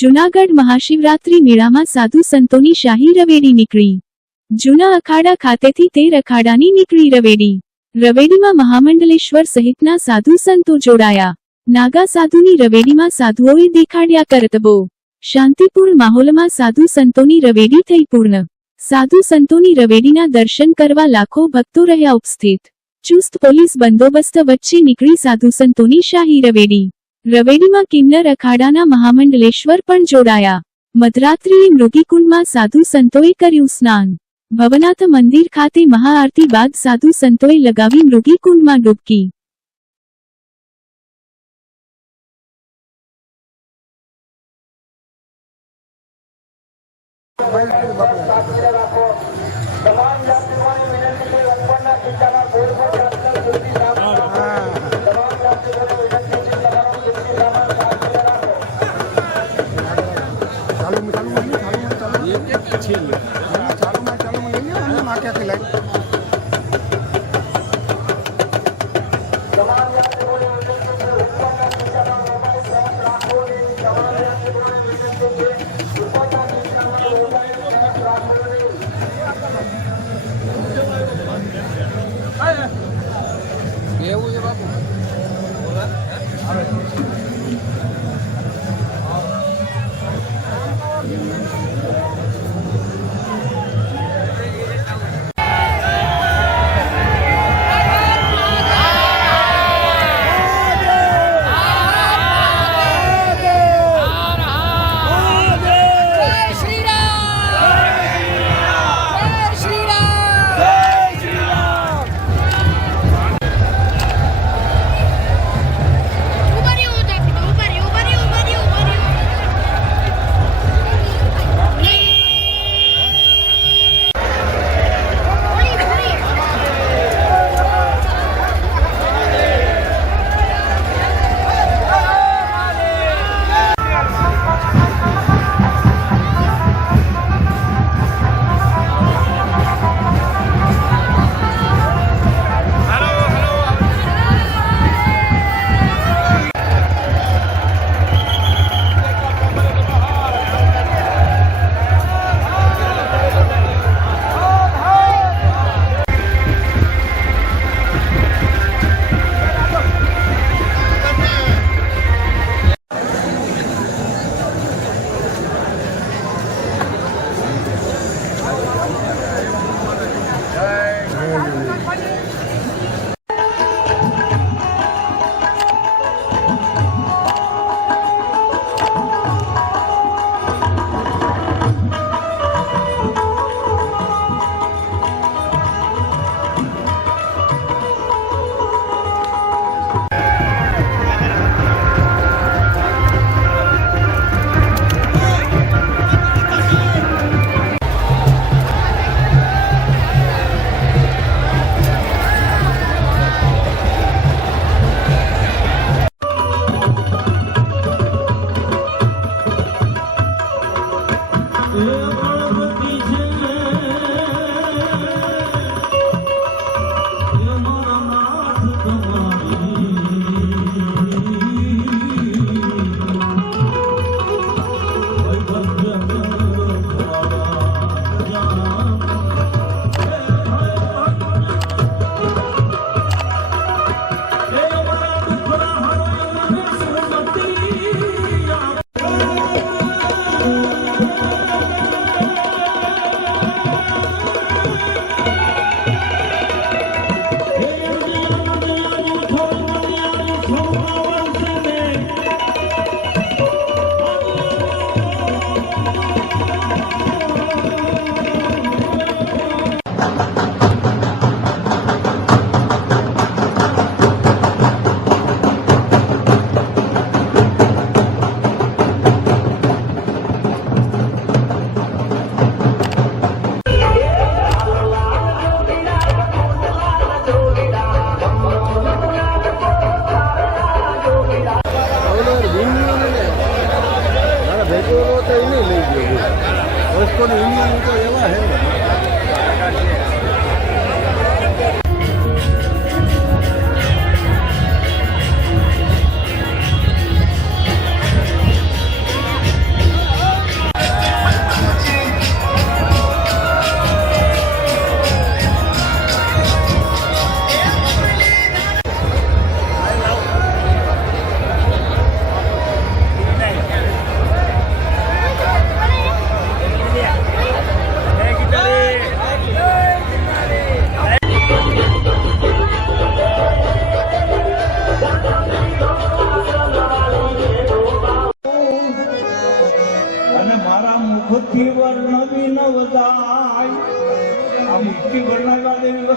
જૂનાગઢ મહાશિવરાત્રી મેળામાં સાધુ સંતોની શાહી રવેડી નીકળી। જૂના અખાડા ખાતેથી 13 અખાડાની નીકળી રવેડી। રવેડીમાં મહામંડલેશ્વર સહિતના સાધુ સંતો જોડાયા। નાગા સાધુની રવેડીમાં સાધુઓએ દેખાડ્યા કરતબો। શાંતિપૂર્ણ માહોલમાં સાધુ સંતોની રવેડી થઈ પૂર્ણ। સાધુ સંતોની રવેડીના દર્શન કરવા લાખો ભક્તો રહ્યા ઉપસ્થિત। ચુસ્ત પોલીસ બંદોબસ્ત વચ્ચે નીકળી સાધુ સંતોની શાહી રવેડી। રવેડીમાં કિન્નર અખાડાના મહામંડલેશ્વર પણ જોડાયા। મધરાત્રિએ મૃગીકુંડમાં સાધુ સંતોએ કર્યું સ્નાન। ભવનાથ મંદિર ખાતે મહાઆરતી બાદ સાધુ સંતોએ લગાવી મૃગીકુંડમાં ડૂબકી।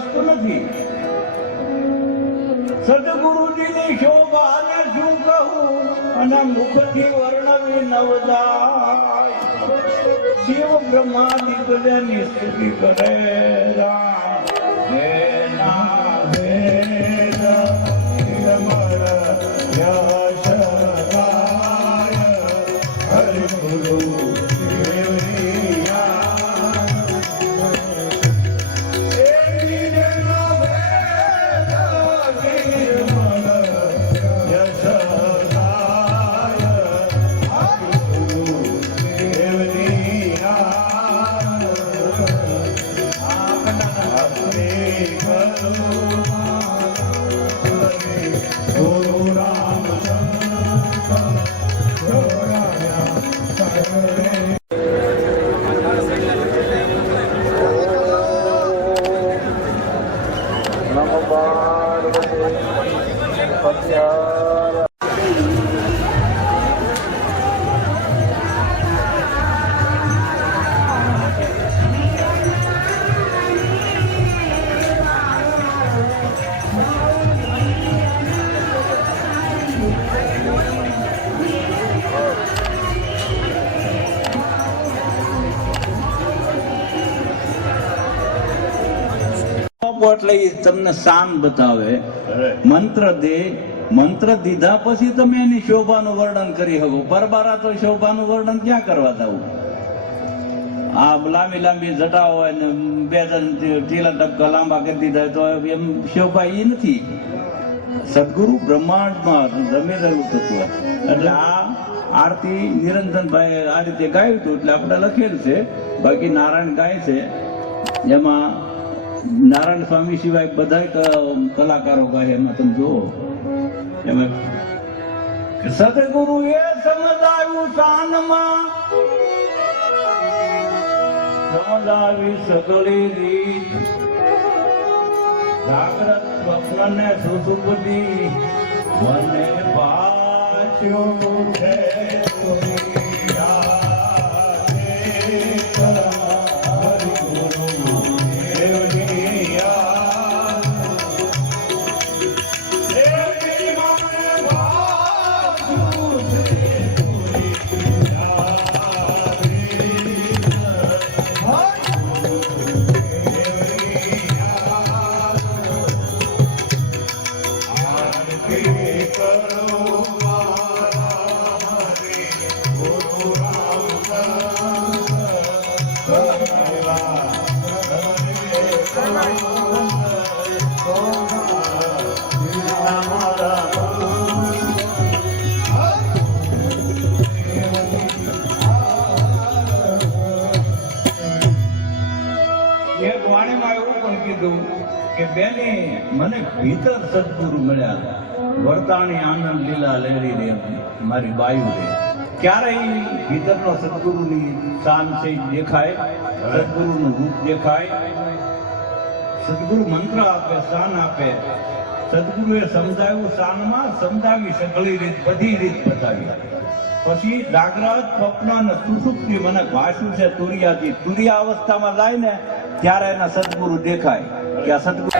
વસ્તુ નથી. સદગુરુજીની શોભાને શું કહું અને મુખથી વર્ણવી નવદાય. શિવ બ્રહ્માદિક જેની સ્તુતિ કરે રામ વેના વેદ નિર્મળ યશ ગાય હરિ ગુરુ એટલે ઈ તમને શાન બતાવે. મંત્ર દે, મંત્ર દીધા પછી તમે એની શોભાનું વર્ણન કરી શકો. પરબારા તો શોભાનું વર્ણન ક્યાં કરવા જવું? આ લાંબી લાંબી જટા હોય ને બે ટીલા ટપકા લાંબા કરી દીધા તો એમ શોભા ઈ નથી. સદગુરુ બ્રહ્માંડમાં રમી રહેલું તત્વ. એટલે આ આરતી નિરંજનભાઈ આ રીતે ગાયું હતું એટલે આપણે લખેલ છે. બાકી નારાયણ ગાય છે એમાં નારાયણ સ્વામી સિવાય બધા કલાકારો ગાય એમાં તમે જુઓ. એમાં સદગુરુ એ સમજાયું શાનમાં સમજાવી સગળી રીત જાગ્રત સ્વપ્ન ને સુસુપતિ મને પાછું છે કે બેને મને ભીતર સદગુરુ મળ્યા વર્તાણી આનંદ લીલા લેરી રે મારી બાયુ રે. ક્યારેય ભીતરનો સદગુરુની શાન છે દેખાય, સદગુરુનું રૂપ દેખાય. સદગુરુ મંત્ર આપે, શાન આપે. સદગુરુએ સમજાવ્યું શાનમાં, સમજાવી સગળી રીત બધી રીત બતાવી. પછી જાગ્રત સ્વપ્ન અને સુષુપ્તિ મને ભાષ્યું છે તુરિયાથી. તુરિયા અવસ્થામાં જાય ને ત્યારે એના સદગુરુ દેખાય કે આ સદગુરુ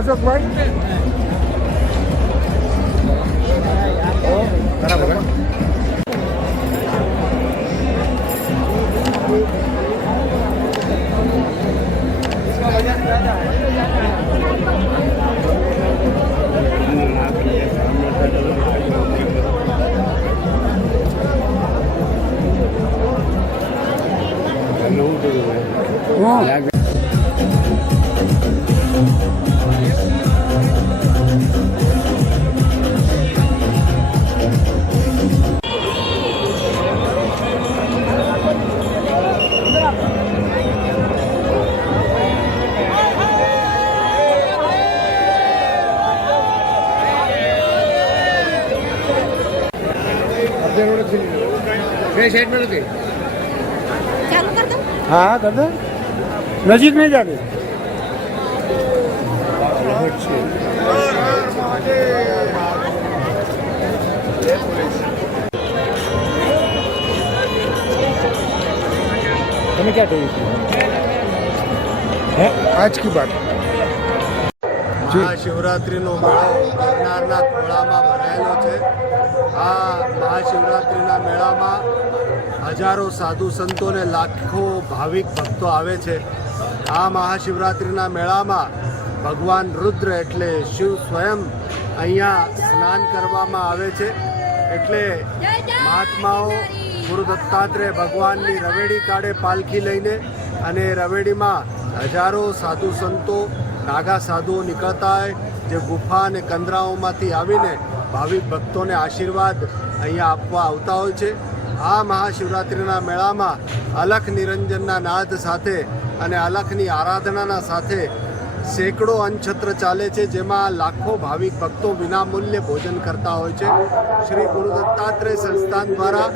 અશોકભાઈ બરાબર ચાલુ કર દો. हाँ कर दो नजीक नहीं जाते तुम्हें क्या चाहिए आज की बात મહાશિવરાત્રિનો મેળો ગિરનારના ખોળામાં ભરાયેલો છે. આ મહાશિવરાત્રિના મેળામાં હજારો સાધુ સંતો અને લાખો ભાવિક ભક્તો આવે છે. આ મહાશિવરાત્રિના મેળામાં ભગવાન રુદ્ર એટલે શિવ સ્વયં અહીંયા સ્નાન કરવામાં આવે છે. એટલે મહાત્માઓ ગુરુ દત્તાત્રેય ભગવાનની રવેડી કાઢે પાલખી લઈને, અને રવેડીમાં હજારો સાધુ સંતો નાગા સાધુઓ નીકળતા હોય, જે ગુફા અને કંદરાઓમાંથી આવીને ભાવિક ભક્તોને આશીર્વાદ અહીંયા આપવા આવતા હોય છે. આ મહાશિવરાત્રિના મેળામાં અલખ નિરંજનના નાદ સાથે અને અલખની આરાધનાના સાથે સેંકડો અન્નછત્ર ચાલે છે, જેમાં લાખો ભાવિક ભક્તો વિનામૂલ્યે ભોજન કરતા હોય છે. શ્રી ગુરુ દત્તાત્રેય સંસ્થાન દ્વારા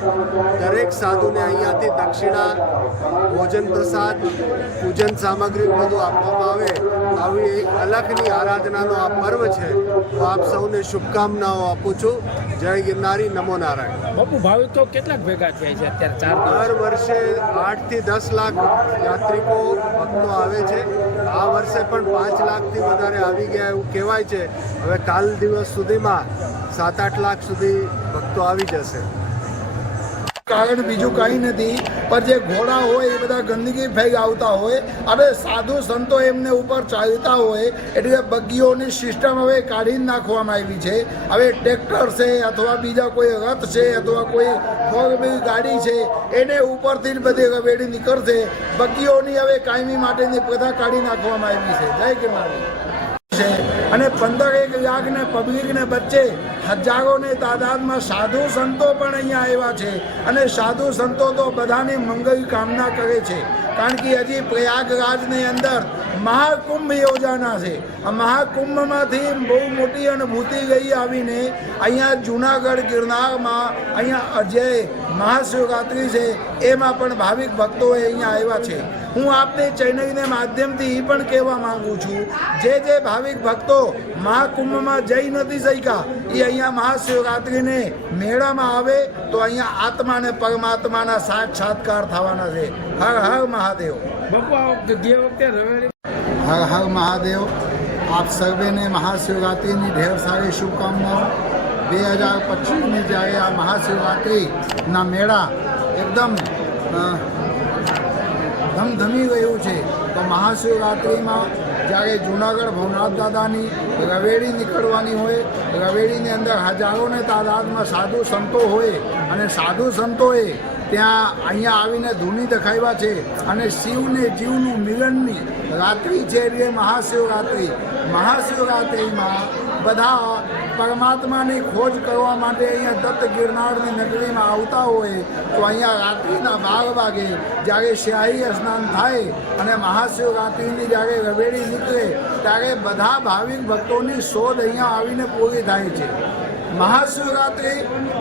દરેક સાધુને અહીંયાથી દક્ષિણા, ભોજન પ્રસાદ, પૂજન સામગ્રી બધું આપવામાં આવે. આવી એક અલખની આરાધનાનો આ પર્વ છે. તો આપ સૌને શુભકામનાઓ આપું છું. જય ગિરનારી, નમો નારાયણ. બાપુ ભાવિકો કેટલાક ભેગા થયા છે અત્યારે? 4 દર વર્ષે 8 થી 10 લાખ યાત્રિકો ભક્તો આવે છે. આ વર્ષે પણ 5 લાખથી વધારે આવી ગયા એવું કહેવાય છે. હવે કાલ દિવસ સુધીમાં 7-8 લાખ સુધી ભક્તો આવી જશે. કારણ બીજું કંઈ નથી, પણ જે ઘોડા હોય એ બધા ગંદકી ફેલાવતા હોય અને સાધુ સંતો એમને ઉપર ચાલતા હોય, એટલે બગીઓની સિસ્ટમ હવે કાઢી નાખવામાં આવી છે. હવે ટ્રેક્ટર છે અથવા બીજા કોઈ રથ છે અથવા કોઈ ફોર વ્હીલ ગાડી છે, એને ઉપરથી જ બધી રવેડી નીકળશે. બગીઓની હવે કાયમી માટેની પ્રથા કાઢી નાખવામાં આવી છે. જય ગિરનારી. અને 15 લાખ ને પબ્લિકને વચ્ચે હજારોની તાદાદમાં સાધુ સંતો પણ અહીંયા આવ્યા છે. અને સાધુ સંતો તો બધાની મંગલ કામના કરે છે, કારણ કે હજી પ્રયાગરાજની અંદર મહાકુંભ યોજાના છે. આ મહાકુંભમાંથી બહુ મોટી અનુભૂતિ લઈ આવીને અહીંયા જૂનાગઢ ગિરનારમાં અહીંયા જે મહાશિવરાત્રિ છે એમાં પણ ભાવિક ભક્તો અહીંયા આવ્યા છે. હું આપની ચેનલને માધ્યમથી એ પણ કહેવા માગું છું, જે ભાવિક ભક્તો મહાકુંભમાં જઈ નથી શક્યા એ અહીંયા મહાશિવરાત્રિને મેળામાં આવે તો અહીંયા આત્મા અને પરમાત્માના સાક્ષાત્કાર થવાના છે. હર હર મહાદેવ. બાપુ આ વખતે રવેડી હર હર મહાદેવ. આપ સર્વેને મહાશિવરાત્રિની ઢેર સારી શુભકામનાઓ. 2025ની જ્યારે આ મહાશિવરાત્રિના મેળા એકદમ ધમધમી ગયું છે, તો મહાશિવરાત્રિમાં જ્યારે જૂનાગઢ ભવનાથ દાદાની રવેડી નીકળવાની હોય, રવેડીની અંદર હજારોને તાદાદમાં સાધુ સંતો હોય, અને સાધુ સંતોએ ત્યાં અહીંયા આવીને ધૂની દેખાડ્યા છે. અને શિવને જીવનું મિલનની રાત્રિ છે એટલે મહાશિવરાત્રિ. મહાશિવરાત્રિમાં બધા પરમાત્માની ખોજ કરવા માટે અહીંયા દત્ત ગિરનારની નગરીમાં આવતા હોય, તો અહીંયા રાત્રિના 12 વાગે જ્યારે શાહી સ્નાન થાય અને મહાશિવરાત્રિની જ્યારે રવેડી નીકળે ત્યારે બધા ભાવિક ભક્તોની શોધ અહીંયા આવીને પૂરી થાય છે. મહાશિવરાત્રિ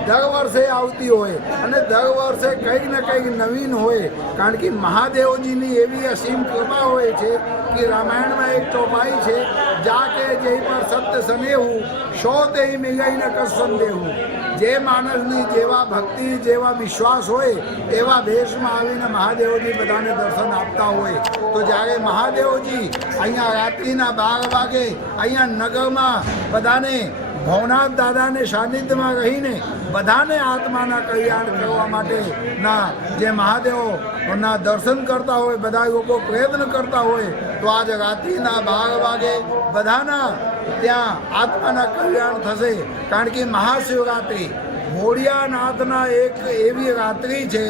દર વર્ષે આવતી હોય અને દર વર્ષે કંઈક ને કંઈક નવીન હોય, કારણ કે મહાદેવજીની એવી અસીમ કૃપા હોય છે કે રામાયણમાં એક ચોપાઈ છે, જાકે જય પર સત્ય સનેહું સો તે મિલાઈને કસન દેવું. જે માણસની જેવા ભક્તિ જેવા વિશ્વાસ હોય એવા વેશમાં આવીને મહાદેવજી બધાને દર્શન આપતા હોય. તો જ્યારે મહાદેવજી અહીંયા રાત્રિના 12 વાગે અહીંયા નગરમાં બધાને ભવનાથ દાદાને સાનિધ્યમાં રહીને બધાને આત્માના કલ્યાણ કરવા માટેના જે મહાદેવના દર્શન કરતા હોય, બધા લોકો પ્રયત્ન કરતા હોય, તો આજે રાત્રિના 12 વાગે બધાના ત્યાં આત્માના કલ્યાણ થશે. કારણ કે મહાશિવરાત્રિ ભોળિયાનાથના એક એવી રાત્રિ છે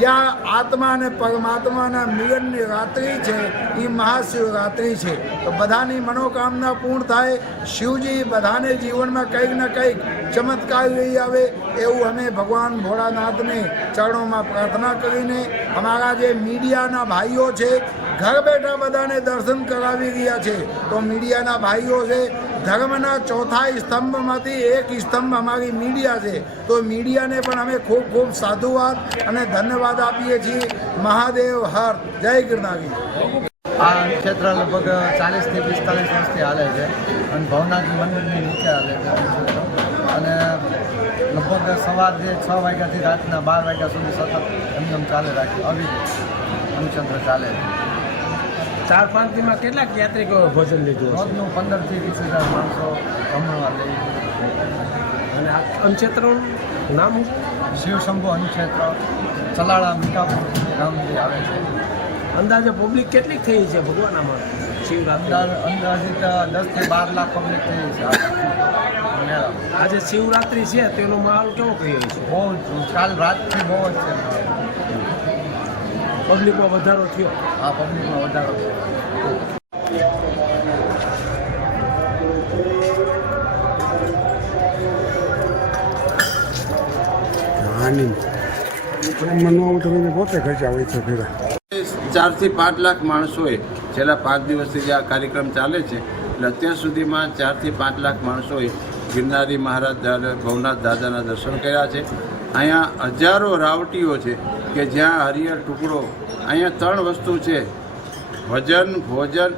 જ્યાં આત્મા અને પરમાત્માના મિલનની રાત્રિ છે, એ મહાશિવરાત્રિ છે. તો બધાની મનોકામના પૂર્ણ થાય, શિવજી બધાને જીવનમાં કંઈક ને કંઈક ચમત્કાર લઈ આવે એવું અમે ભગવાન ભોળાનાથને ચરણોમાં પ્રાર્થના કરીને અમારા જે મીડિયાના ભાઈઓ છે ઘર બેઠા બધાને દર્શન કરાવી રહ્યા છે. તો મીડિયાના ભાઈઓ છે, ધર્મના ચોથા સ્તંભમાંથી એક સ્તંભ અમારી મીડિયા છે. તો મીડિયાને પણ અમે ખૂબ ખૂબ સાધુવાદ અને ધન્યવાદ આપીએ છીએ. મહાદેવ હર, જય ગિરનારી. આ ક્ષેત્ર લગભગ 40 થી 45 વર્ષથી હાલે છે અને ભવનાથ મંદિરની નીચે હાલે છે. અને લગભગ સવારે 6 વાગ્યાથી રાતના 12 વાગ્યા સુધી સતત એમને ચાલે રાખે, અનુચંદ્ર ચાલે છે. 4-5 દિવસમાં કેટલાક યાત્રિકો ભોજન લીધું હશે? રોજનું 15 થી 20 હજાર માણસો જમણવાર લે. અને આ અન્નક્ષેત્રનું નામ શિવશંભુ અન્નક્ષેત્ર ચલાળા મીઠાપુર ગામથી આવે છે. અંદાજે પબ્લિક કેટલી થઈ છે ભગવાન આમાં શિવરાત્રિ? અંદાજિત 10 થી 12 લાખ પબ્લિક થઈ છે મેળામાં. આજે શિવરાત્રિ છે તેનો માહોલ કેવો રહ્યો છે? બહુ કાલ રાતથી બહુ જ છે. પબ્લિકમાં વધારો થયો? આ પબ્લિકમાં વધારો છે. પોતે ખર્ચા હોય છે ભેગા 4 થી 5 લાખ માણસોએ છેલ્લા 5 દિવસથી જે આ કાર્યક્રમ ચાલે છે એટલે અત્યાર સુધીમાં 4 થી 5 લાખ માણસોએ ગિરનારી મહારાજ ભવનાથ દાદાના દર્શન કર્યા છે. અહીંયા હજારો રાવટીઓ છે કે જ્યાં હરિહર ટુકડો. અહીંયા 3 વસ્તુ છે, ભજન, ભોજન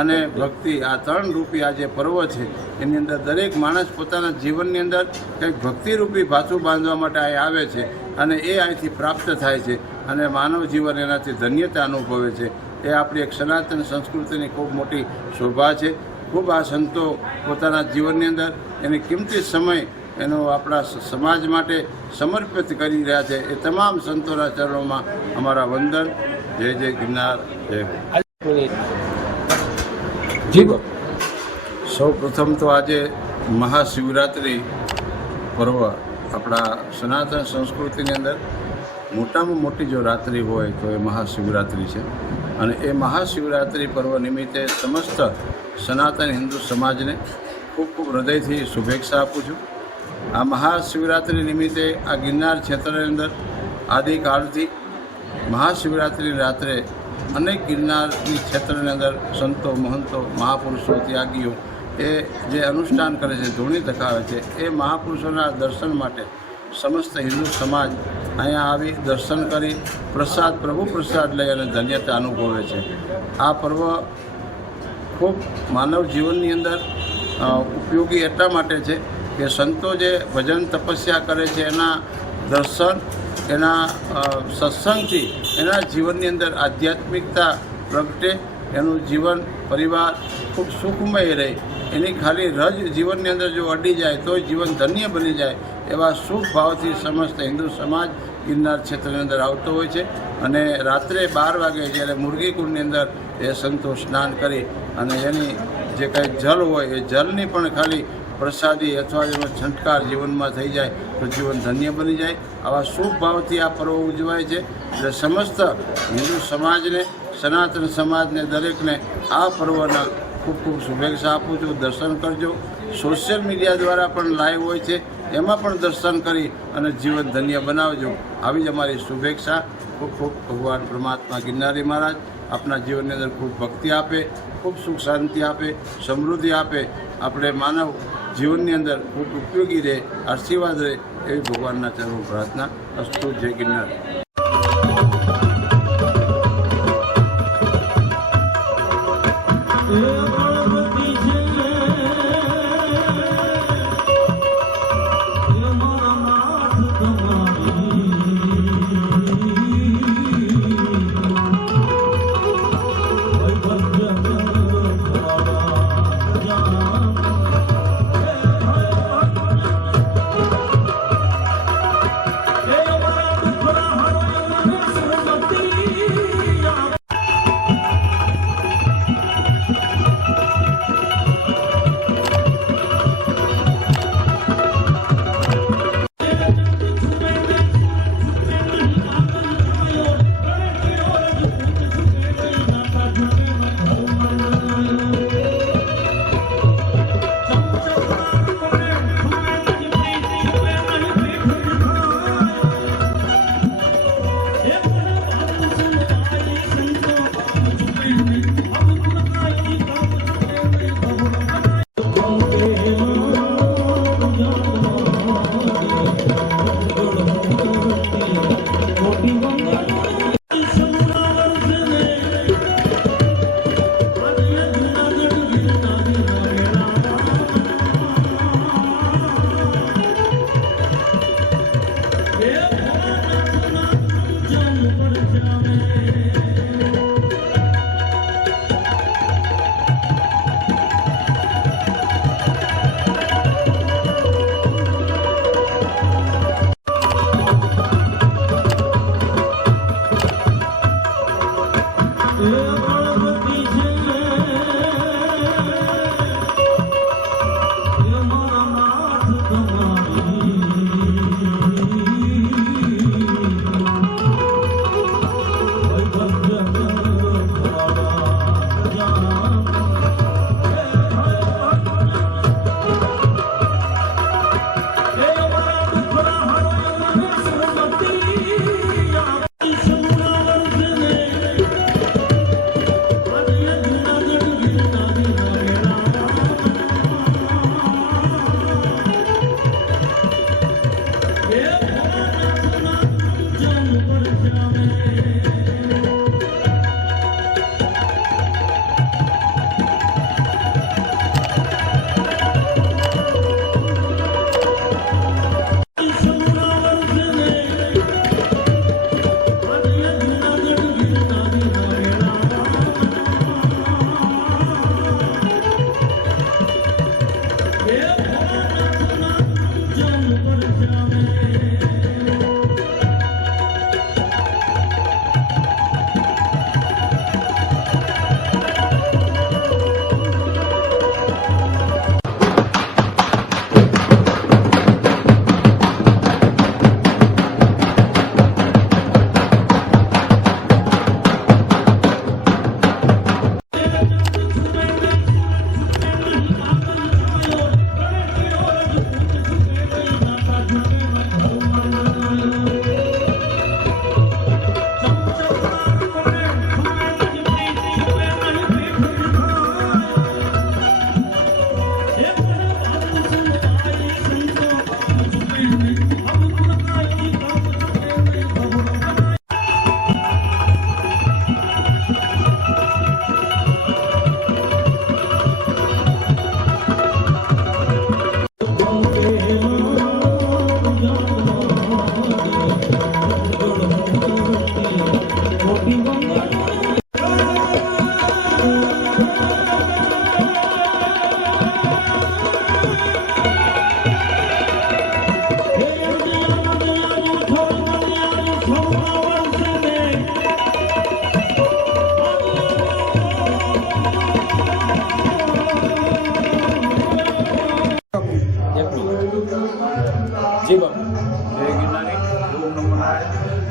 અને ભક્તિ. આ 3 રૂપી આ જે પર્વ છે એની અંદર દરેક માણસ પોતાના જીવનની અંદર કંઈક ભક્તિરૂપી ભાથું બાંધવા માટે અહીં આવે છે અને એ અહીંથી પ્રાપ્ત થાય છે અને માનવ જીવન એનાથી ધન્યતા અનુભવે છે. એ આપણી એક સનાતન સંસ્કૃતિની ખૂબ મોટી શોભા છે. ખૂબ આ સંતો પોતાના જીવનની અંદર એની કિંમતી સમય એનો આપણા સમાજ માટે સમર્પિત કરી રહ્યા છે. એ તમામ સંતોના ચરણોમાં અમારા વંદન. જય જય ગિરનાર, જય. સૌ પ્રથમ તો આજે મહાશિવરાત્રિ પર્વ આપણા સનાતન સંસ્કૃતિની અંદર મોટામાં મોટી જો રાત્રિ હોય તો એ મહાશિવરાત્રિ છે. અને એ મહાશિવરાત્રિ પર્વ નિમિત્તે સમસ્ત સનાતન હિન્દુ સમાજને ખૂબ ખૂબ હૃદયથી શુભેચ્છા આપું છું. આ મહાશિવરાત્રિ નિમિત્તે આ ગિરનાર ક્ષેત્રની અંદર આદિકાળથી મહાશિવરાત્રિની રાત્રે અનેક ગિરનારની ક્ષેત્રની અંદર સંતો, મહંતો, મહાપુરુષો, ત્યાગીઓ એ જે અનુષ્ઠાન કરે છે, ધૂણી ધકાવે છે, એ મહાપુરુષોના દર્શન માટે સમસ્ત હિન્દુ સમાજ અહીંયા આવી દર્શન કરી પ્રસાદ, પ્રભુ પ્રસાદ લઈ અને ધન્યતા અનુભવે છે. આ પર્વ ખૂબ માનવ જીવનની અંદર ઉપયોગી એટલા માટે છે કે સંતો જે ભજન તપસ્યા કરે છે એના દર્શન, એના સત્સંગથી એના જીવનની અંદર આધ્યાત્મિકતા પ્રગટે, એનું જીવન પરિવાર ખૂબ સુખમય રહે. એની ખાલી રજ જીવનની અંદર જો અડી જાય તો જીવન ધન્ય બની જાય એવા શુભ ભાવથી સમસ્ત હિન્દુ સમાજ ગિરનાર ક્ષેત્રની અંદર આવતો હોય છે. અને રાત્રે 12 વાગે જ્યારે મુરગીકુંડની અંદર એ સંતો સ્નાન કરી અને એની જે કંઈ જલ હોય એ જલની પણ ખાલી પ્રસાદી અથવા એનો છંટકાર જીવનમાં થઈ જાય તો જીવન ધન્ય બની જાય. આવા શુભ ભાવથી આ પર્વ ઉજવાય છે. એટલે સમસ્ત હિન્દુ સમાજને, સનાતન સમાજને, દરેકને આ પર્વના ખૂબ ખૂબ શુભેચ્છા આપું છું. દર્શન કરજો. સોશિયલ મીડિયા દ્વારા પણ લાઈવ હોય છે, એમાં પણ દર્શન કરી અને જીવન ધન્ય બનાવજો. આવી જ અમારી શુભેચ્છા. ખૂબ ખૂબ ભગવાન પરમાત્મા ગિરનારી મહારાજ આપણા જીવનની અંદર ખૂબ ભક્તિ આપે, ખૂબ સુખ શાંતિ આપે, સમૃદ્ધિ આપે, આપણે માનવ જીવનની અંદર ખૂબ ઉપયોગી રહે, આશીર્વાદ રહે એવી ભગવાનના ચરણો પ્રાર્થના. અસ્તુ. જય ગિરનાર.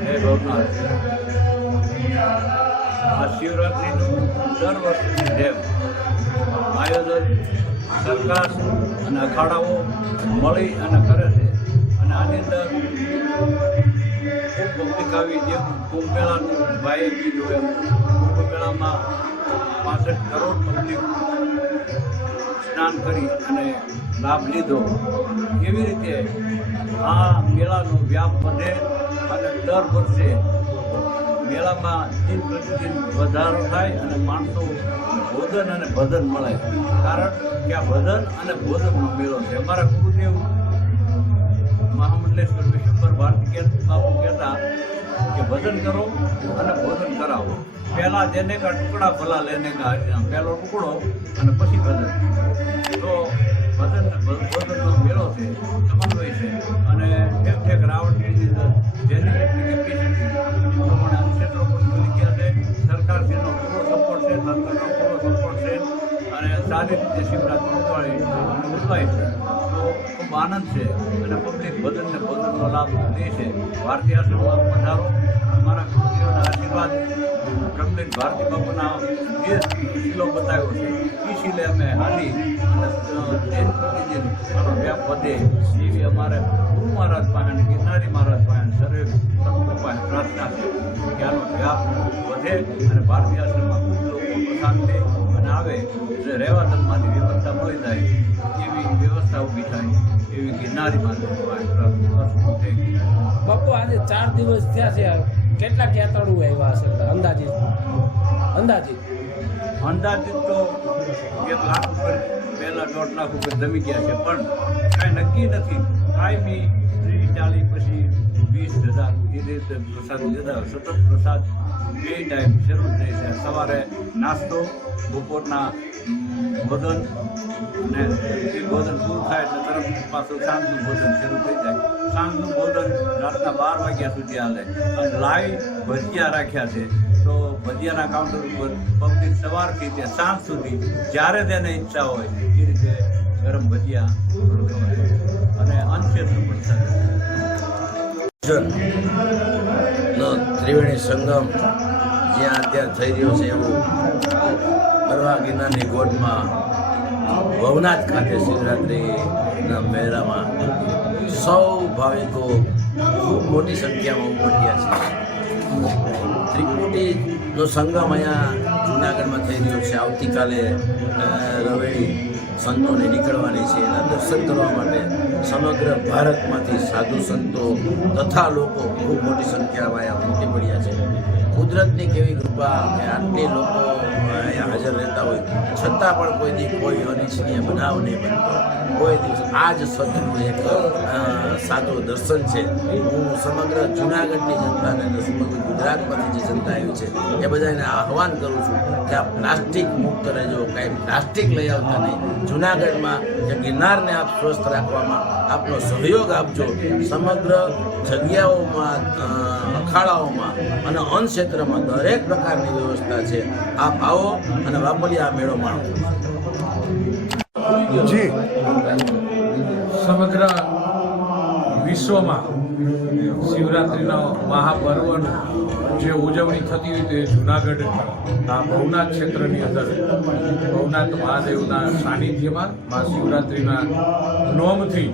જય ભવનાથ. આ શિવરાત્રિનું દર વર્ષની જેમ આયોજન સરકાર અને અખાડાઓ મળી અને કરે છે. અને આની અંદર ખૂબ પબ્લિક આવી જેમ કુંભ મેળાનું ભાઈએ કીધું એમ કુંભ મેળામાં 65 કરોડ પબ્લિક સ્નાન કરી અને લાભ લીધો. એવી રીતે આ મેળાનો વ્યાપ વધે અને દર વર્ષે મેળામાં દિન પ્રતિદિન વધારો થાય અને માણસો ભોજન અને ભજન મળે. કારણ કે આ ભજન અને ભોજનનો મેળો છે. અમારા ગુરુદેવ મહામંડલેશ્વર વિશ્વંભર ભારતી બાપુ કહેતા કે ભજન કરો અને ભોજન કરાવો. પહેલા જેને કા ટુકડા ભલા લેને કા હરિનામ, પહેલો ટુકડો અને પછી ભજન. તો ભજન ભોજનનો મેળો છે, સમન્વય છે. અને ઠેક ઠેક રાવણગીરની અંદર જેની જેટલી કેપેસિટી પ્રમાણે અનુક્ષેત્રો પણ ખુલી ગયા છે. સરકારશ્રીનો પૂરો સપોર્ટ છે, તંત્રનો પૂરો સપોર્ટ છે અને સારી રીતે શિવરાત્રિ ઉજવાય છે. તો ખૂબ આનંદ છે અને પબ્લિક ભજનને ભોજનનો લાભ લે છે. ભારતીય આશ્રમમાં પધારો. અમારા ગુરુજીઓના આશીર્વાદ બ્રહ્મલીન ભારતી બાપુના જે શીલો બતાવ્યો છે એ શીલે અમે હાલી અને દિન પ્રતિદિન મારો વ્યાપ વધે એવી અમારે ગુરુ મહારાજ પાસે અને ગિરનારી મહારાજ પાસે સર્વે સંતો પાસે પ્રાર્થના છે કે આનો વ્યાપ વધે અને ભારતીય આશ્રમમાં ખૂબ લોકો પ્રસાદ લે અને આવે એટલે રહેવા જમવાની વ્યવસ્થા મળી જાય એવી વ્યવસ્થા ઊભી થાય એવી ગિરનારી મહારાજ પાસે પ્રાર્થના. બાપુ આજે 4 દિવસ થયા છે, કેટલાક યાત્રાળુઓ આવ્યા હશે અંદાજિત? અંદાજિત તો 1 લાખ ઉપર, 2 લાખ 1.5 લાખ ઉપર જમી ગયા છે. પણ કાંઈ નક્કી નથી. કાંઈ બી 30-40 પછી 20,000 એ રીતે પ્રસાદ લીધા. સતત પ્રસાદ 2 ટાઈમ શરૂ થાય છે. સવારે નાસ્તો, બપોરના ભોજન અને એ ભોજન પૂરું થાય એટલે તરત પાછું સાંજનું ભોજન શરૂ થઈ જાય. સાંજનું ભોજન રાતના 12 વાગ્યા સુધી હાલે. અને લાઈવ ભજીયા રાખ્યા છે. તો ભજીયાના કાઉન્ટર ઉપર પબ્લિક સવારથી તે સાંજ સુધી જ્યારે તેને ઈચ્છા હોય એ રીતે ગરમ ભજીયા ખવાય અને અનક્ષેત્ર પણ થાય. નો ત્રિવેણી સંગમ જ્યાં ત્યાં થઈ રહ્યો છે એવું પરવા ગિરનારની ગોઠમાં ભવનાથ ખાતે શિવરાત્રિના મેળામાં સૌ ભાવિકો ખૂબ મોટી સંખ્યામાં ઉમટ્યા છે. ત્રિકુટીનો સંગમ અહીંયા જૂનાગઢમાં થઈ રહ્યો છે. આવતીકાલે રવેડી સંતોને નીકળવાની છે. એના દર્શન કરવા માટે સમગ્ર ભારતમાંથી સાધુ સંતો તથા લોકો ખૂબ મોટી સંખ્યામાં અહીંયા ઉમટી પડ્યા છે. કુદરતની કેવી કૃપા કે આટલી લોકો અહીંયા હાજર રહેતા હોય છતાં પણ કોઈ દી કોઈ અનિચ્છનીય બનાવ નહીં બનતો. કોઈ દિવસ આ જ સત્યનું એક સાદું દર્શન છે. હું સમગ્ર જૂનાગઢની જનતાને અને સમગ્ર ગુજરાતમાંથી જે જનતા આવી છે એ બધાને આહવાન કરું છું કે આ પ્લાસ્ટિક મુક્ત રહેજો, કાંઈ પ્લાસ્ટિક લઈ આવતા નહીં. જૂનાગઢમાં કે ગિરનારને આપ સ્વસ્થ રાખવામાં આપનો સહયોગ આપજો. સમગ્ર જગ્યાઓમાં, અખાડાઓમાં અને અન્ન ક્ષેત્રમાં દરેક પ્રકારની વ્યવસ્થા છે. આપ આવો અને વાપરી આ મેળો માણો. જી સમગ્ર વિશ્વમાં શિવરાત્રિના મહાપર્વનું જે ઉજવણી થતી હોય તે જૂનાગઢ આ ભવનાથ ક્ષેત્રની અંદર ભવનાથ મહાદેવના સાનિધ્યમાં મહાશિવરાત્રિના નોમથી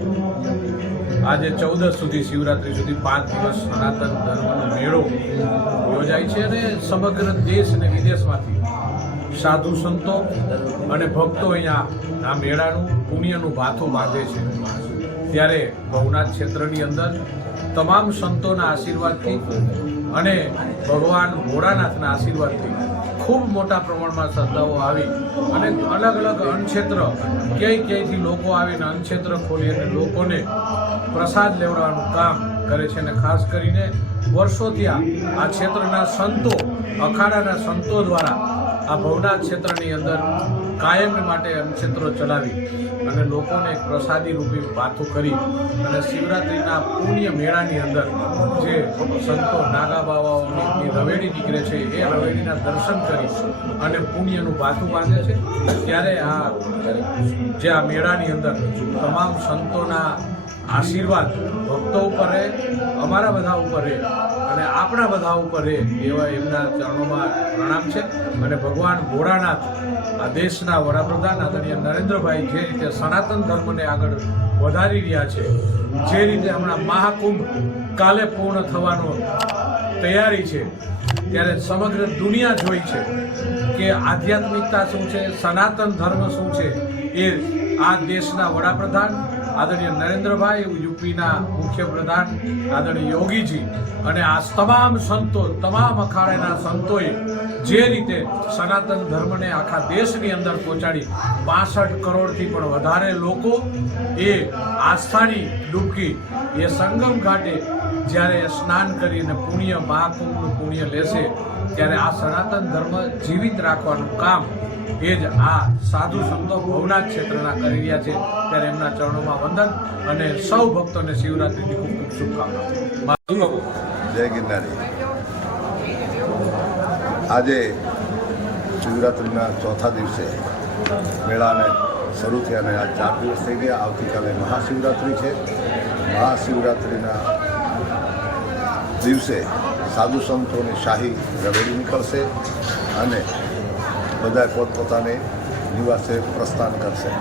આજે 14 સુધી શિવરાત્રિ સુધી 5 દિવસ સનાતન ધર્મનો મેળો યોજાય છે. અને સમગ્ર દેશ અને વિદેશમાંથી સાધુ સંતો અને ભક્તો અહીંયા આ મેળાનું પુણ્યનું ભાથું બાંધે છે. ત્યારે ભવનાથ ક્ષેત્રની અંદર તમામ સંતોના આશીર્વાદથી અને ભગવાન ભોળાનાથના આશીર્વાદથી ખૂબ મોટા પ્રમાણમાં શ્રદ્ધાઓ આવી અને અલગ અલગ અન્નક્ષેત્ર ક્યાંયથી લોકો આવીને અન્નક્ષેત્ર ખોલી અને લોકોને પ્રસાદ લેવડાવવાનું કામ કરે છે. અને ખાસ કરીને વર્ષોથી આ ક્ષેત્રના સંતો, અખાડાના સંતો દ્વારા આ ભવનાથ ક્ષેત્રની અંદર કાયમી માટે અન્નક્ષેત્રો ચલાવી અને લોકોને એક પ્રસાદી રૂપી પાથું કરી અને શિવરાત્રિના પુણ્ય મેળાની અંદર જે સંતો નાગા બાવાઓની રવેડી નીકળે છે એ રવેડીના દર્શન કરી અને પુણ્યનું પાથું બાંધે છે. ત્યારે આ મેળાની અંદર તમામ સંતોના આશીર્વાદ ભક્તો ઉપર રહે, અમારા બધા ઉપર રહે અને આપણા બધા ઉપર રહે એવા એમના ચરણોમાં પ્રણામ છે. અને ભગવાન ભોળાનાથ આ દેશના વડાપ્રધાન આદરણીય નરેન્દ્રભાઈ જે રીતે સનાતન ધર્મને આગળ વધારી રહ્યા છે, જે રીતે હમણાં મહાકુંભ કાલે પૂર્ણ થવાનો તૈયારી છે, ત્યારે સમગ્ર દુનિયા જોઈ છે કે આધ્યાત્મિકતા શું છે, સનાતન ધર્મ શું છે. એ આ દેશના વડાપ્રધાન આદરણીય નરેન્દ્રભાઈ, યુપીના મુખ્યપ્રધાન આદરણીય યોગીજી અને આ તમામ સંતો, તમામ અખાડાના સંતોએ જે રીતે સનાતન ધર્મને આખા દેશની અંદર પહોંચાડી 62 કરોડથી પણ વધારે લોકો એ આસ્થાની ડૂબકી એ સંગમ ઘાટે જ્યારે સ્નાન કરીને પુણ્ય મહાકુંભનું પુણ્ય લેશે, ત્યારે આ સનાતન ધર્મ જીવિત રાખવાનું કામ એ જ આ સાધુ સંતો ભવનાથ ક્ષેત્રના કરી રહ્યા છે. ત્યારે એમના ચરણોમાં વંદન અને સૌ ભક્તોને શિવરાત્રિની ખૂબ ખૂબ શુભકામનાઓ. જય ગિરનારી. આજે શિવરાત્રિના ચોથા દિવસે મેળાને શરૂ થયા અને આ 4 દિવસ થઈ ગયા. આવતીકાલે મહાશિવરાત્રિ છે. મહાશિવરાત્રિના દિવસે સાધુ સંતોની શાહી રવેડી નીકળશે અને બધા પોતપોતાને નિવાસે પ્રસ્થાન કરશે.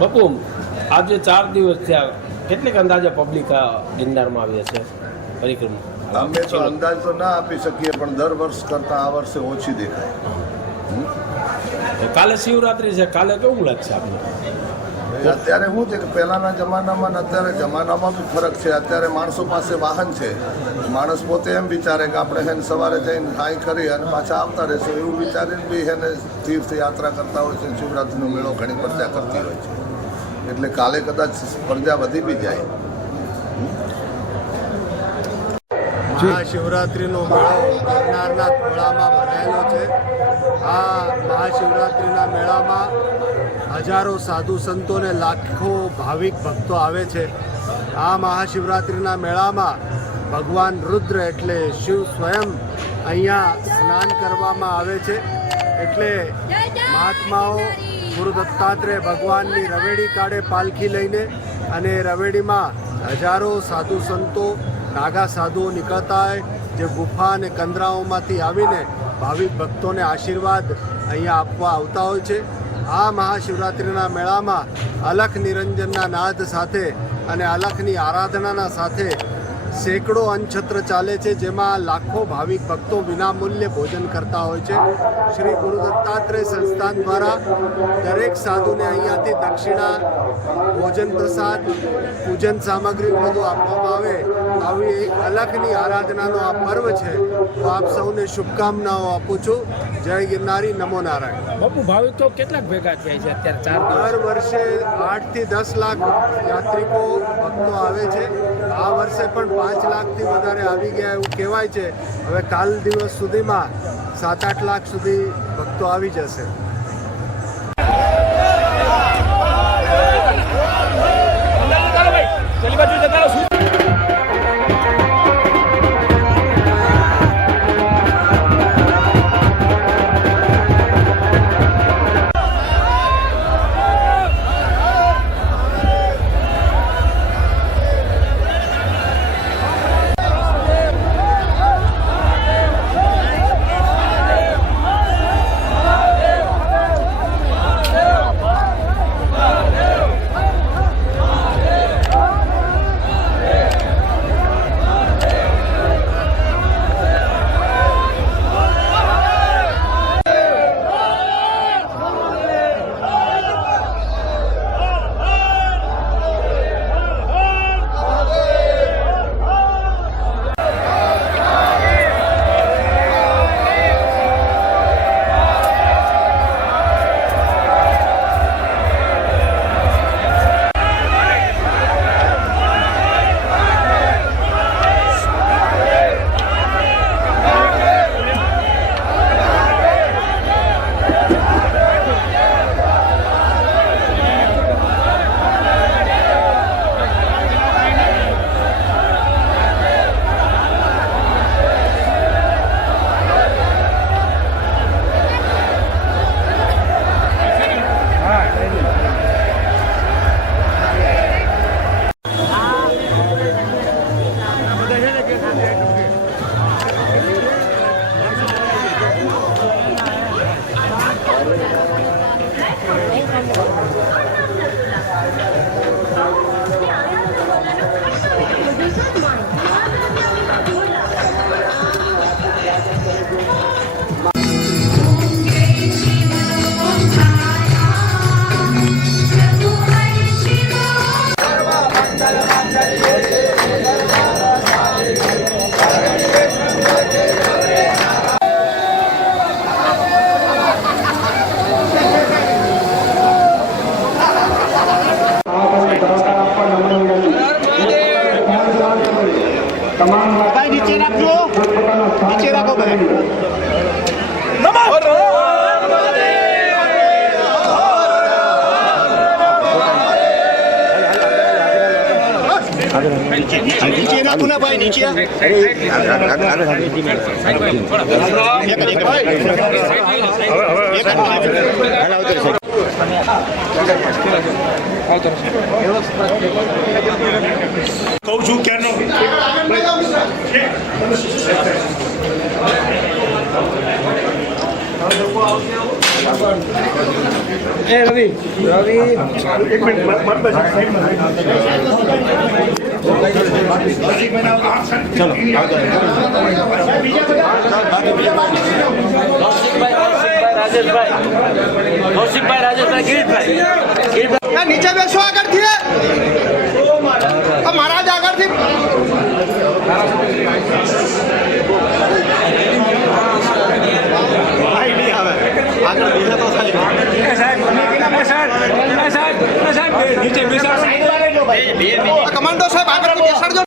બાપુ આજે 4 દિવસ થયા, કેટલીક અંદાજે પબ્લિક ગિરનારમાં આવી છે પરિક્રમા? અમે તો અંદાજ તો ના આપી શકીએ, પણ દર વર્ષ કરતાં આ વર્ષે ઓછી દેખાય. કાલે શિવરાત્રિ છે, કાલે કેવું લાગશે આપણે? અત્યારે શું છે કે પહેલાંના જમાનામાં ને અત્યારે જમાનામાં બી ફરક છે. અત્યારે માણસો પાસે વાહન છે, માણસ પોતે એમ વિચારે કે આપણે હેને સવારે જઈને હાઈ કરી અને પાછા આવતા રહેશું, એવું વિચારીને બી હેને તીર્થયાત્રા કરતા હોય છે. શિવરાત્રિનો મેળો ઘણી પ્રજા કરતી હોય છે, એટલે કાલે કદાચ પ્રજા વધી બી જાય. મહાશિવરાત્રિનો મેળો ગિરનારના ખોળામાં ભરાયેલો છે. આ મહાશિવરાત્રિના મેળામાં હજારો સાધુ સંતોને લાખો ભાવિક ભક્તો આવે છે. આ મહાશિવરાત્રિના મેળામાં ભગવાન રુદ્ર એટલે શિવ સ્વયં અહીંયા સ્નાન કરવામાં આવે છે. એટલે મહાત્માઓ ગુરુ દત્તાત્રેય ભગવાનની રવેડી કાઢે પાલખી લઈને, અને રવેડીમાં હજારો સાધુ સંતો, નાગા સાધુઓ નીકળતા હોય, જે ગુફા અને કંદરાઓમાંથી આવીને ભાવિક ભક્તોને આશીર્વાદ અહીંયા આપવા આવતા હોય છે. આ મહાશિવરાત્રિના મેળામાં અલખ નિરંજનના નાદ સાથે અને અલખની આરાધનાના સાથે સેંકડો અન્નછત્ર ચાલે છે, જેમાં લાખો ભાવિક ભક્તો વિનામૂલ્યે ભોજન કરતા હોય છે. શ્રી ગુરુ દત્તાત્રેય સંસ્થાન દ્વારા દરેક સાધુને અહીંયાથી દક્ષિણા, ભોજન પ્રસાદ, પૂજન સામગ્રી બધું આપવામાં આવે. આવી એક અલખની આરાધનાનો આ પર્વ છે. તો આપ સૌને શુભકામનાઓ આપું છું. જય ગિરનારી, નમો નારાયણ. બાપુ ભાવિકો કેટલાક ભેગા થયા છે અત્યારે? 4 દર વર્ષે 8 થી 10 લાખ યાત્રિકો ભક્તો આવે છે. આ વર્ષે પણ 5 લાખથી વધારે આવી ગયા એવું કહેવાય છે. હવે કાલ દિવસ સુધીમાં 7-8 લાખ સુધી ભક્તો આવી જશે. ભાઈ નીચે રાખજો, નીચે રાખો ભાઈ. નીચે રાખો ને ભાઈ, નીચે. કહું છું ક્યારનો નીચે બેસો આગળથી, મહારાજ આગળથી. કમાન્ડો સાહેબ આગળ બેસાડજો.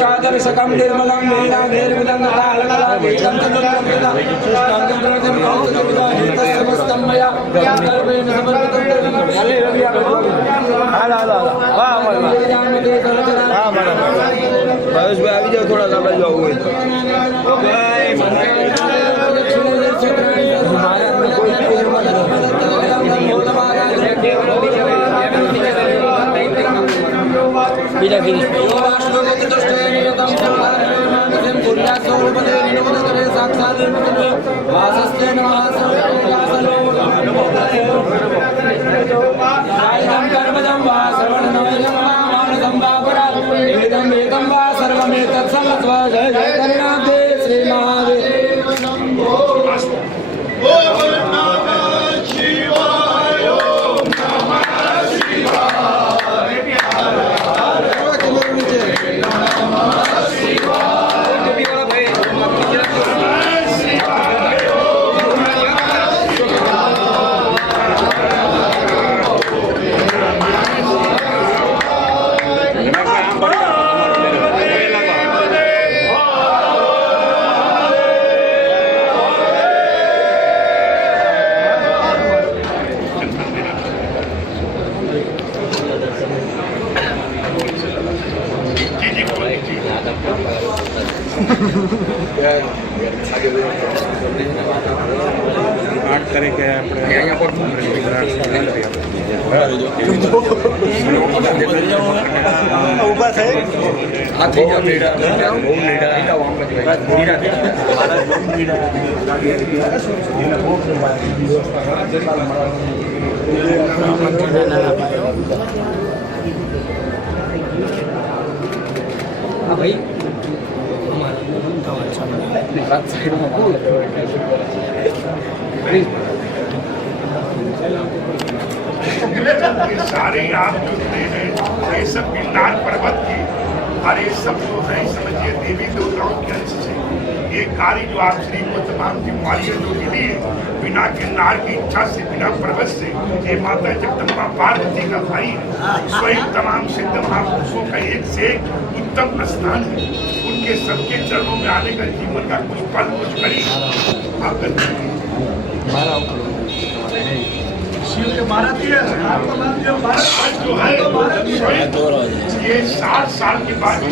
चादर सकम निर्मलम वीणा निर्मलम આવી જાઓ, થોડા સમય જવું હોય બીજા તરીકે ઉભા થાય ભાઈ सारे आप जुड़ते हैं ये सब गिरनार पर्वत की और ये सब जो है समझिए देवी देवताओं के अंश से ये कार्य जो आप श्री को तमाम जिम्मेवारियां जो मिली है बिना गिरनार की इच्छा से बिना पर्वत से ये माता जगदम्बा पार्वती का भाई है स्वयं तमाम सिद्ध महापुरुषों का एक से एक उत्तम स्थान है। उनके सबके चरणों में आने का जीवन का कुछ पल कुछ करी आप शिव के भारत जो है ये 60 साल के बाद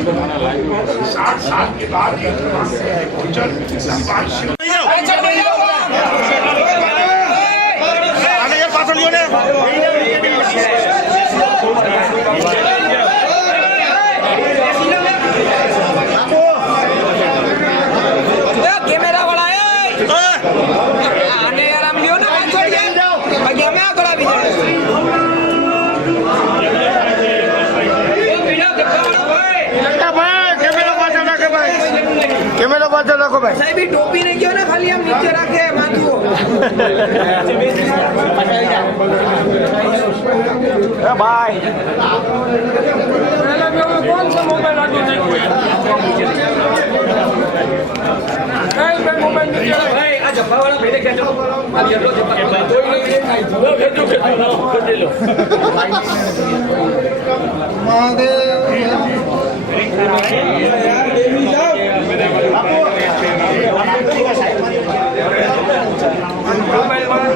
60 साल के बाद ये भगवान शिव कैमरा वाला आने यार हम लियो ना आगे में आकर भी કેમેરા પાછળ રાખો ભાઈ. સાહેબ ઈ ટોપી ને ગયો ને ખાલી આમ નીચે રાખે માથું એ ભાઈ कौन सा मोबाइल आगे मोबाइल भाई आज जब्बा वाला भेजे खेचो आज ये लो जब्बा कोई नहीं लो भेजो भेज लो यार देवी साहब मोबाइल वाला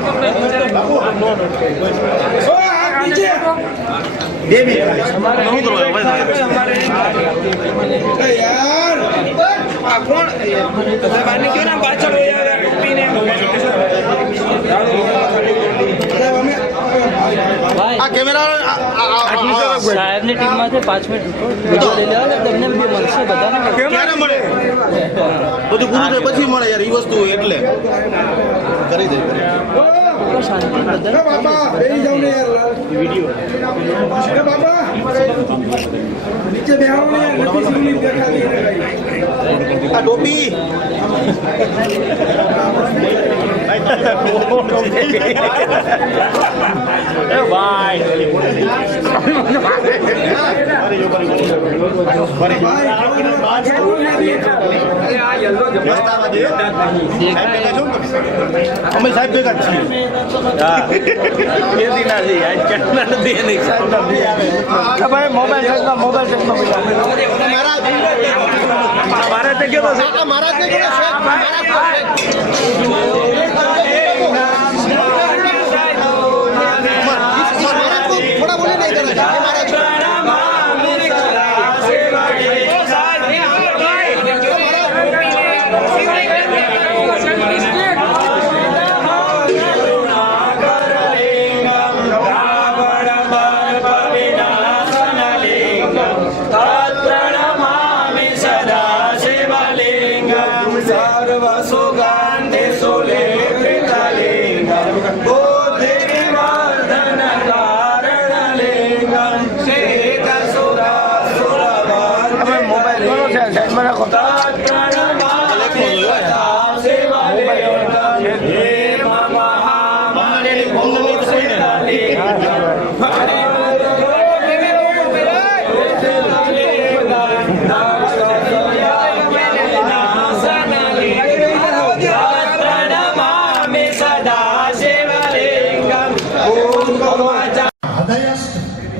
नीचे देवी हमारे यार कौन जबानी क्यों ना पाछળ હોય યાર ટોપીને ભાઈ આ કેમેરા સાહેબની ટીમમાંથી 5 મિનિટ વિડિયો લઈ લેવા ને તમને બી મળશે બધાને ક્યારે મળે બધું પૂરું થાય પછી મળે યાર ઈ વસ્તુ એટલે કરી દે શાંતિ બધા બાબા બેહી જાવ ને યાર વિડિયો એ બાબા નીચે બેહો ને યાર નથી સુની દેખાતી આ ટોપી એ ભાઈ અમે સાહેબ ભેગા છીએ ભાઈ મોબાઈલ સાઈઝમાં મારા તે ગયો મારા તે ગયો થોડા બોલે નહીં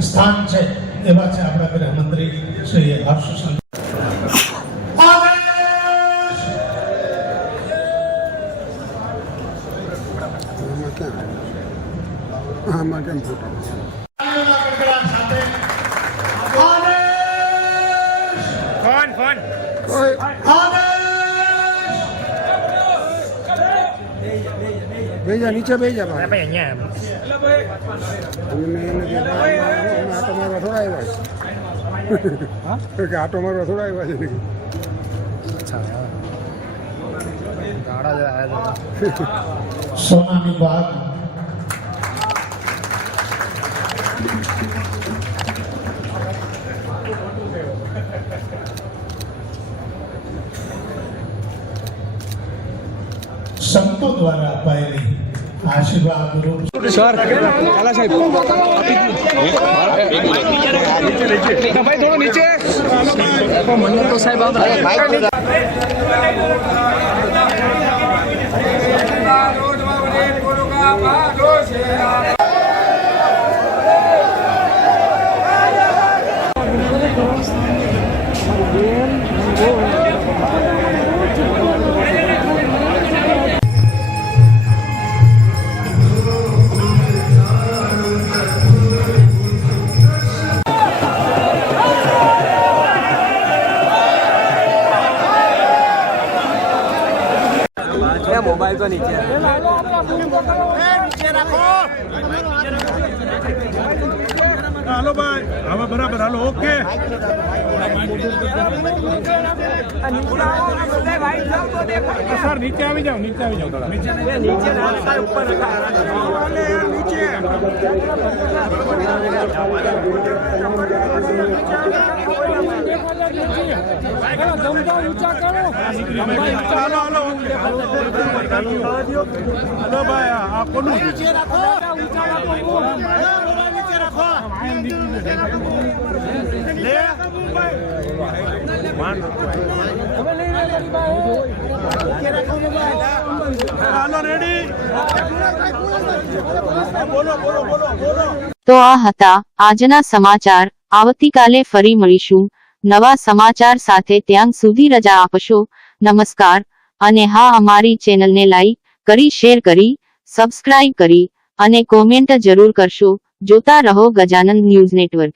સ્થાન છે એવા છે આપણા ગૃહમંત્રી શ્રી હર્ષ આમાં કેમ ફોટો ફોન બેજા નીચે બેજા ભાઈ અહીંયા આટો મારવા થોડા આવ્યા છે કે આટો મારવા થોડા આવ્યા છે સોનાની બાગ સંતો દ્વારા અપાયેલી આશીર્વાદ રૂપ સર કાલા સાહેબ ભાઈ થોડું નીચે મને તો સાહેબ મોબાઈલ તો નીચે હાલો ભાઈ હવે બરાબર હાલો ઓકે સર નીચે આવી જાઓ થોડા નીચે ઉપર હાલો ભાઈ આ કોનું તો આ હતા આજના સમાચાર. આવતીકાલે ફરી મળીશું નવા સમાચાર સાથે. ત્યાં સુધી રજા આપશો. નમસ્કાર. અને હા, અમારી ચેનલને લાઈક કરી, શેર કરી, સબસ્ક્રાઇબ કરી અને કોમેન્ટ જરૂર કરશો. જોતા રહો ગજાનંદ ન્યૂઝ નેટવર્ક.